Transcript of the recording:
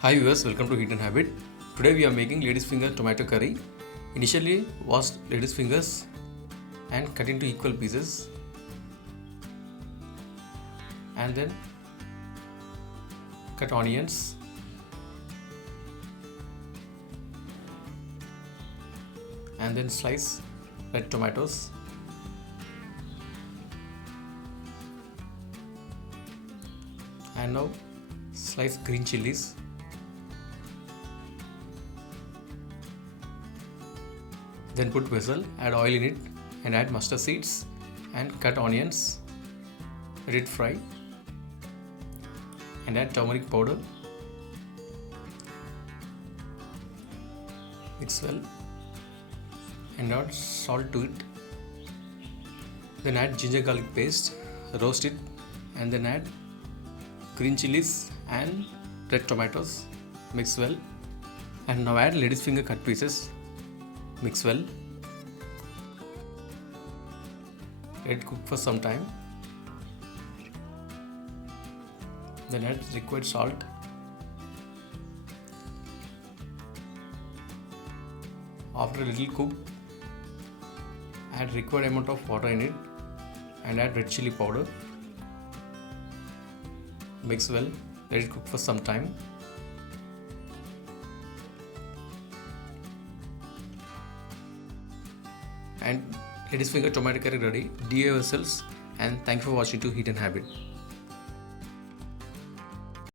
Hi viewers, welcome to Hidden Habit. Today we are making ladies finger tomato curry. Initially wash ladies fingers and cut into equal pieces, and then cut onions, and then slice red tomatoes, and now slice green chilies, then put vessel, add oil in it and add mustard seeds and cut onions, let it fry and add turmeric powder, mix well and add salt to it, then add ginger garlic paste, roast it and then add green chilies and red tomatoes, mix well, and now add lady's finger cut pieces, mix well, let it cook for some time, then add required salt, after a little cook add required amount of water in it and add red chili powder, mix well, let it cook for some time, and ladies finger tomato curry ready. Dear yourselves, and thank you for watching to Hidden Habit.